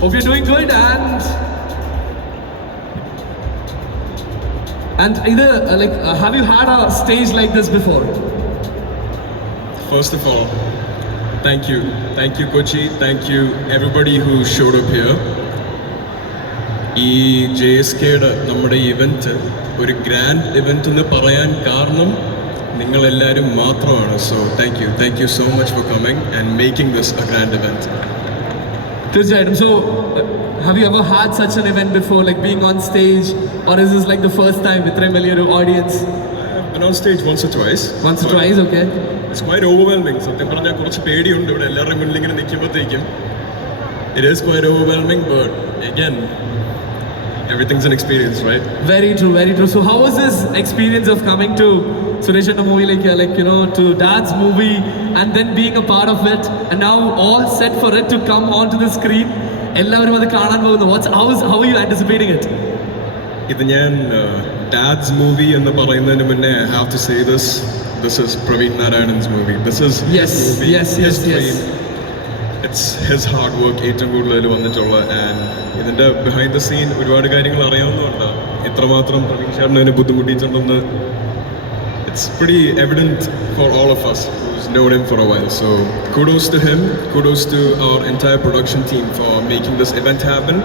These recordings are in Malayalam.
Hope you're doing good and either have you had a stage like this before? First of all, thank you Kochi, thank you everybody who showed up here. ഈ JSKയുടെ നമ്മുടെ ഇവൻറ്റ് ഒരു ഗ്രാൻഡ് ഇവൻറ്റ് എന്ന് പറയാൻ കാരണം നിങ്ങളെല്ലാവരും മാത്രമാണ്. So thank you so much for coming and making this a grand event. തീർച്ചയായിട്ടും. So have you ever had such an event before, like being on stage, or is this like the first time with a million audience? I've been on stage once or twice. Okay. It's quite overwhelming. സത്യം പറഞ്ഞാൽ കുറച്ച് പേടിയുണ്ട് ഇവിടെ എല്ലാവരുടെയും മുന്നിൽ ഇങ്ങനെ നിൽക്കുമ്പോഴത്തേക്കും. It is quite overwhelming, but again, everything's an experience, right? Very true. So how was this experience of coming to Suresh and a movie to Dad's movie and then being a part of it and now all set for it to come onto the screen? എല്ലാവരും അത് കാണാൻ പോകുന്നു. How are you anticipating it? ഇത് ഞാൻ Dad's movie എന്ന് പറയുന്നതിന് മുന്നേ I have to say this is Praveen Narayan's movie. This is yes. It's his hard work ഏറ്റവും കൂടുതൽ വന്നിട്ടുള്ള. ആൻഡ് ഇതിൻ്റെ ബിഹൈൻഡ് ദ സീൻ ഒരുപാട് കാര്യങ്ങൾ അറിയാവുന്നതുകൊണ്ട് ഇത്രമാത്രം പ്രവീൺ ചേട്ടനെ ബുദ്ധിമുട്ടിയിട്ടുണ്ടെന്ന് it's pretty evident for all of us who's known him for a while. So kudos to him, kudos to our entire production team for making this event happen.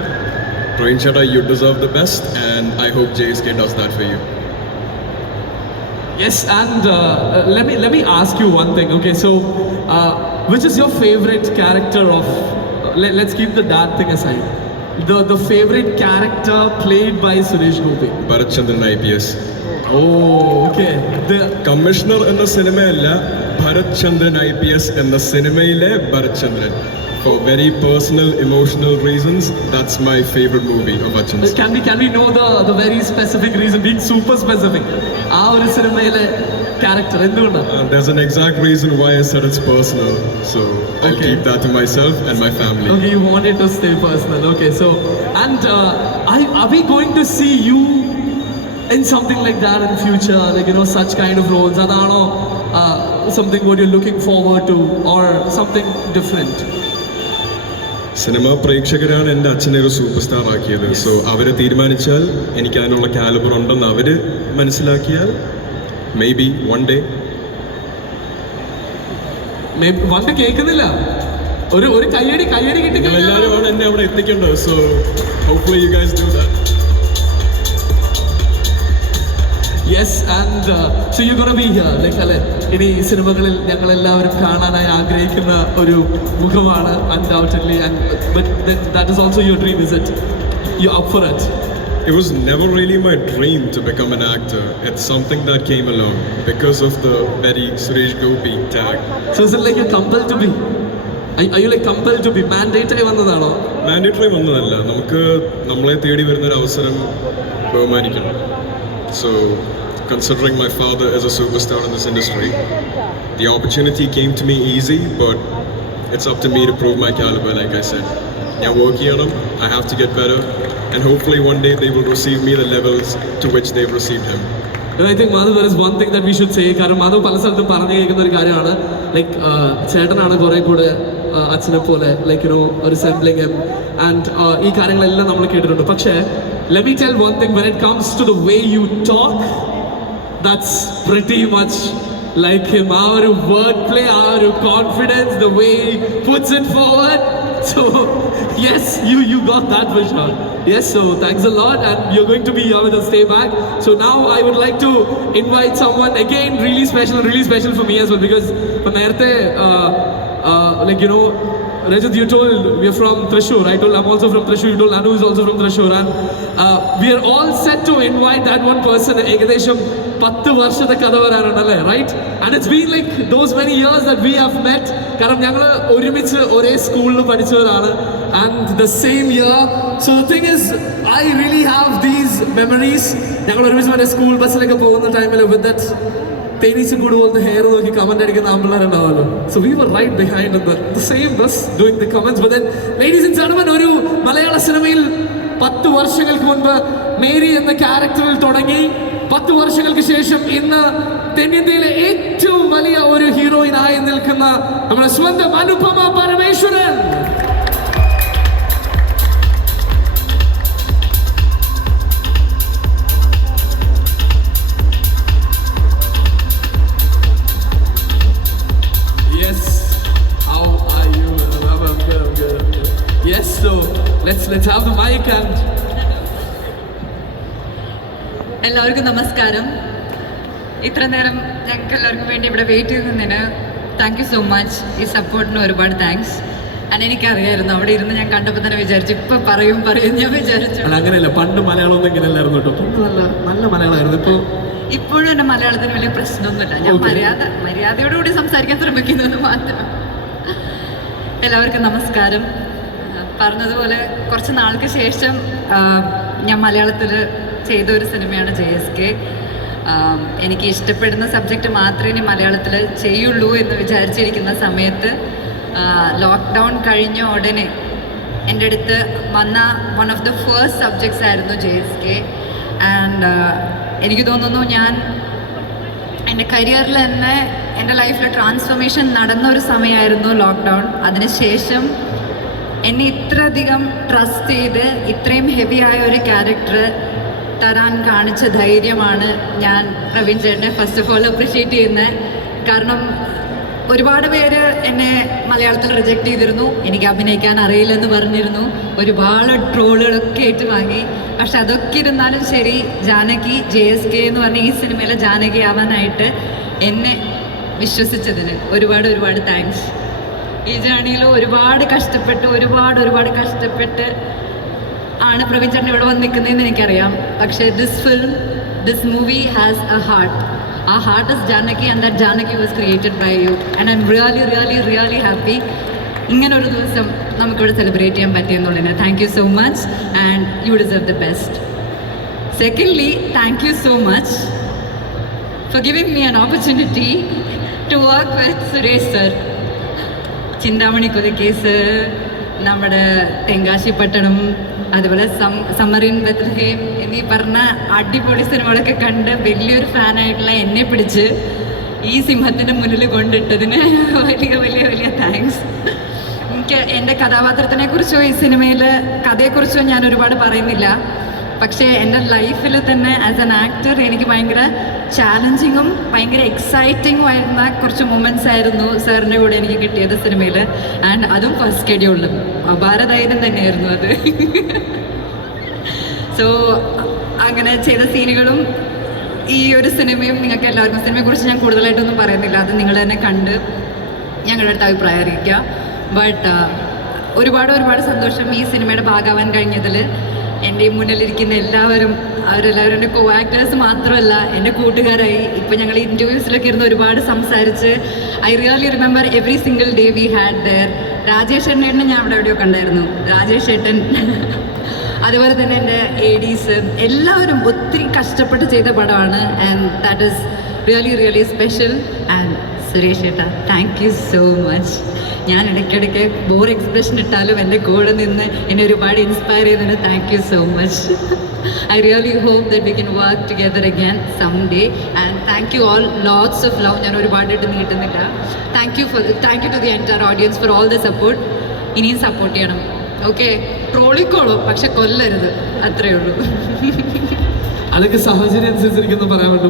Praveen Chetta, you deserve the best and I hope JSK does that for you. Yes, and let me ask you one thing. Okay, so which is your favorite character of let's keep the dad thing aside. The favorite character played by Suresh Gopi? Bharat Chandran IPS. Oh, okay. Commissioner എന്ന സിനിമയല്ല, ഭരത് ചന്ദ്രൻ IPS എന്ന സിനിമയിലെ ഭരത് ചന്ദ്രൻ. For very personal, emotional reasons, that's my favorite movie of Bachchan's. Can we know the very specific reason, being super specific? ആ ഒരു സിനിമയിലെ character എന്തുകൊണ്ടാണ്? There's an exact reason why I said it's personal, so I'll keep that to myself and my family. Okay, you want it to stay personal. Okay, so and are we going to see you in something like that in future, such kind of roles? Adano something what you're looking forward to or something different? Cinema പ്രേക്ഷകരാണ് എൻ്റെ അച്ഛനെ ഒരു സൂപ്പർ സ്റ്റാർ ആക്കിയത്. സോ അവരെ തീരുമാനിച്ചാൽ എനിക്ക് അതിനുള്ള കാലിബർ ഉണ്ടെന്ന് അവർ മനസ്സിലാക്കിയാൽ മേ ബി വൺ ഡേ കേൾക്കുന്നില്ല ഒരു കയ്യടി കിട്ടി എല്ലാവരുമാണ് എന്നെ അവിടെ എത്തിക്കേണ്ടത്. So hopefully you guys do that. Yes, and so you're gonna be here, ഇനി സിനിമകളിൽ ഞങ്ങൾ എല്ലാവരും കാണാനായി ആഗ്രഹിക്കുന്ന ഒരു മുഖമാണ് undoubtedly, but that is also your dream, is it? You're up for it? It was never really my dream to become an actor. It's something that came along because of the very Suresh Gopi tag. So is it like you're compelled to be? Are you like compelled to be? Mandatory വന്നതാണോ? Mandatory വന്നതല്ല, നമുക്ക് നമ്മളെ തേടി വരുന്ന ഒരു അവസരം ബഹുമാനിക്കണം. So considering my father is a superstar in this industry, the opportunity came to me easy, but it's up to me to prove my caliber. Like I said, I'm working on them. I have to get better, and hopefully one day they will receive me the levels to which they've received him. And I think Madhu, there is one thing that we should say. കാരണം Madhu പല സ്ഥലത്തും പറഞ്ഞു കേൾക്കുന്ന ഒരു കാര്യമാണ്, ലൈക്ക് ചേട്ടനാണ് കുറെ കൂടെ അച്ഛനെ പോലെ resembling him, and ഈ കാര്യങ്ങളെല്ലാം നമ്മൾ കേട്ടിട്ടുണ്ട്. പക്ഷേ let me tell one thing, when it comes to the way you talk, that's pretty much like him. Our wordplay, our confidence, the way he puts it forward. So yes, you got that for sure. Yes, so thanks a lot, and you're going to be here with us. Stay back. So now I would like to invite someone again really special for me as well, because Rajat, you told we're from Thrissur. I told I'm also from Thrissur. You told Anu is also from Thrissur, and we are all set to invite that one person. ഏകദേശം 10 വർഷത്തെ കഥ വരാനുണ്ടല്ലേ, right? And it's been like those many years that we have met. കാരണം ഞങ്ങൾ ഒരുമിച്ച് ഒരേ സ്കൂളിൽ പഠിച്ചവരാണ്, and the same year. So the thing is, I really have these memories. ഞങ്ങൾ ഒരുമിച്ച് മറ്റേ സ്കൂൾ ബസ്സിലൊക്കെ പോകുന്ന ടൈമിൽ with that തേനീച്ച കൂട് പോലത്തെ ഹെയർ നോക്കി കമന്റ് അടിക്കുന്ന ആമ്പിള്ളേരുണ്ടാവുമല്ലോ. So we were right behind the same bus doing the comments. But then ladies and gentlemen, ഒരു മലയാള സിനിമയിൽ 10 വർഷങ്ങൾക്ക് മുൻപ് മേരി എന്ന ക്യാരക്ടറിൽ തുടങ്ങി 10 വർഷങ്ങൾക്ക് ശേഷം ഇന്ന് തെന്നിന്ത്യയിലെ ഏറ്റവും വലിയ ഒരു ഹീറോയിനായി നിൽക്കുന്ന നമ്മുടെ സ്വന്തം Anupama Parameswaran. Yes, so let's have the mic and എല്ലാവർക്കും നമസ്കാരം. ഇത്ര നേരം ഞങ്ങൾക്ക് എല്ലാവർക്കും വേണ്ടി ഇവിടെ വെയിറ്റ് ചെയ്തതിന് താങ്ക് യു സോ മച്ച്. ഈ സപ്പോർട്ടിന് ഒരുപാട് താങ്ക്സ്. ആൻഡ് എനിക്കറിയായിരുന്നു, അവിടെ ഇരുന്ന് ഞാൻ കണ്ടപ്പോൾ തന്നെ വിചാരിച്ചു ഇപ്പം പറയും ഞാൻ വിചാരിച്ചു. അല്ല അങ്ങനെയല്ല, പണ്ട് മലയാളം ഒന്നും ഇങ്ങനെ അല്ലായിരുന്നു കേട്ടോ. പണ്ട് നല്ല മലയാളമായിരുന്നു. ഇപ്പോഴും എൻ്റെ മലയാളത്തിന് വലിയ പ്രശ്നമൊന്നുമില്ല. ഞാൻ മര്യാദയോടുകൂടി സംസാരിക്കാൻ ശ്രമിക്കുന്നത് മാത്രം. എല്ലാവർക്കും നമസ്കാരം. പറഞ്ഞതുപോലെ കുറച്ച് നാൾക്ക് ശേഷം ഞാൻ മലയാളത്തിൽ ചെയ്ത ഒരു സിനിമയാണ് JSK. എനിക്ക് ഇഷ്ടപ്പെടുന്ന സബ്ജക്റ്റ് മാത്രമേ ഇനി മലയാളത്തിൽ ചെയ്യുള്ളൂ എന്ന് വിചാരിച്ചിരിക്കുന്ന സമയത്ത് ലോക്ക്ഡൗൺ കഴിഞ്ഞ ഉടനെ എൻ്റെ അടുത്ത് വന്ന one of the first subjects ആയിരുന്നു JSK. ആൻഡ് എനിക്ക് തോന്നുന്നു ഞാൻ എൻ്റെ കരിയറിൽ തന്നെ എൻ്റെ ലൈഫിൽ ട്രാൻസ്ഫോർമേഷൻ നടന്ന ഒരു സമയമായിരുന്നു ലോക്ക്ഡൗൺ. അതിനുശേഷം എന്നെ ഇത്രയധികം ട്രസ്റ്റ് ചെയ്ത് ഇത്രയും ഹെവി ആയ ഒരു ക്യാരക്ടർ തരാൻ കാണിച്ച ധൈര്യമാണ് ഞാൻ പ്രവീൺ ചേട്ടനെ ഫസ്റ്റ് ഓഫ് ഓൾ അപ്രിഷ്യേറ്റ് ചെയ്യുന്നത്. കാരണം ഒരുപാട് പേര് എന്നെ മലയാളത്തിൽ റിജക്റ്റ് ചെയ്തിരുന്നു, എനിക്ക് അഭിനയിക്കാൻ അറിയില്ലെന്ന് പറഞ്ഞിരുന്നു, ഒരുപാട് ട്രോളുകളൊക്കെ ഏറ്റുവാങ്ങി. പക്ഷെ അതൊക്കെ ഇരുന്നാലും ശരി, ജാനകി JSK എന്ന് പറഞ്ഞ ഈ സിനിമയിലെ ജാനകി ആവാനായിട്ട് എന്നെ വിശ്വസിച്ചതിന് ഒരുപാട് താങ്ക്സ്. ഈ ജേണിയിൽ ഒരുപാട് കഷ്ടപ്പെട്ട് ആണ് പ്രവീൺ ചേട്ടൻ ഇവിടെ വന്ന് നിൽക്കുന്നതെന്ന് എനിക്കറിയാം. പക്ഷേ this movie has a heart. ആ heart is Janaki and that Janaki was created by you. And I'm really happy ഇങ്ങനൊരു ദിവസം നമുക്കിവിടെ സെലിബ്രേറ്റ് ചെയ്യാൻ പറ്റിയെന്നുള്ളതിന് thank you so much and you deserve the best. Secondly, thank you so much for giving me an opportunity to work with Suresh sir. Chinthamani Kolacase, നമ്മുടെ തെങ്കാശി പട്ടണം, അതുപോലെ സമ്മറിൻ ബെത്ലഹേം എന്നീ പറഞ്ഞ അടിപൊളി സിനിമകളൊക്കെ കണ്ട് വലിയൊരു ഫാനായിട്ടുള്ള എന്നെ പിടിച്ച് ഈ സിംഹത്തിൻ്റെ മുന്നിൽ കൊണ്ടിട്ടതിന് വലിയ താങ്ക്സ്. എനിക്ക് എൻ്റെ കഥാപാത്രത്തിനെ കുറിച്ചോ ഈ സിനിമയിലെ കഥയെക്കുറിച്ചോ ഞാൻ ഒരുപാട് പറയുന്നില്ല. പക്ഷേ എൻ്റെ ലൈഫിൽ തന്നെ ആസ് എൻ ആക്ടർ എനിക്ക് ഭയങ്കര ചാലഞ്ചിങ്ങും ഭയങ്കര എക്സൈറ്റിങ്ങും ആയിരുന്ന കുറച്ച് മൊമെൻറ്റ്സ് ആയിരുന്നു സാറിൻ്റെ കൂടെ എനിക്ക് കിട്ടിയത് സിനിമയിൽ. ആൻഡ് അതും ഫസ്റ്റ് ഷെഡ്യൂളിലും അപാരധൈര്യം തന്നെയായിരുന്നു അത്. സോ അങ്ങനെ ചെയ്ത സീനുകളും ഈ ഒരു സിനിമയും നിങ്ങൾക്ക് എല്ലാവർക്കും, സിനിമയെക്കുറിച്ച് ഞാൻ കൂടുതലായിട്ടൊന്നും പറയുന്നില്ല, അത് നിങ്ങൾ തന്നെ കണ്ട് ഞങ്ങളുടെ അടുത്ത് അഭിപ്രായം അറിയിക്കുക. ബട്ട് ഒരുപാട് സന്തോഷം ഈ സിനിമയുടെ ഭാഗമാവാൻ കഴിഞ്ഞതിൽ. എൻ്റെ മുന്നിലിരിക്കുന്ന അവരെല്ലാവരും എൻ്റെ കോ ആക്ടേഴ്സ് മാത്രമല്ല, എൻ്റെ കൂട്ടുകാരായി. ഇപ്പം ഞങ്ങൾ ഇൻ്റർവ്യൂസിലൊക്കെ ഇരുന്ന് ഒരുപാട് സംസാരിച്ച് I really remember every single day we had there. Rajesh ഏട്ടനെ ഞാൻ അവിടെ എവിടെയോ കണ്ടായിരുന്നു, രാജേഷ് ഏട്ടൻ. അതുപോലെ തന്നെ എൻ്റെ ADs എല്ലാവരും ഒത്തിരി കഷ്ടപ്പെട്ട് ചെയ്ത പടമാണ്. And that is really special. And Suresh ഏട്ടാ, താങ്ക് യു സോ മച്ച്. ഞാൻ ഇടയ്ക്കിടയ്ക്ക് ബോർ എക്സ്പ്രഷൻ ഇട്ടാലും എൻ്റെ കൂടെ നിന്ന് എന്നെ ഒരുപാട് ഇൻസ്പയർ ചെയ്തതിന് thank you so much. I really hope that we can work together again some day. And thank you all, lots of love. ഞാൻ ഒരുപാടായിട്ട് നീട്ടുന്നില്ല. Thank you to the entire audience for all the support. ഇനിയും സപ്പോർട്ട് ചെയ്യണം. ഓക്കെ, ട്രോളിക്കോളൂ, പക്ഷെ കൊല്ലരുത്, അത്രയേ ഉള്ളൂ. അതൊക്കെ സാഹചര്യം അനുസരിച്ചിരിക്കുന്നു പറയാൻ പറ്റും.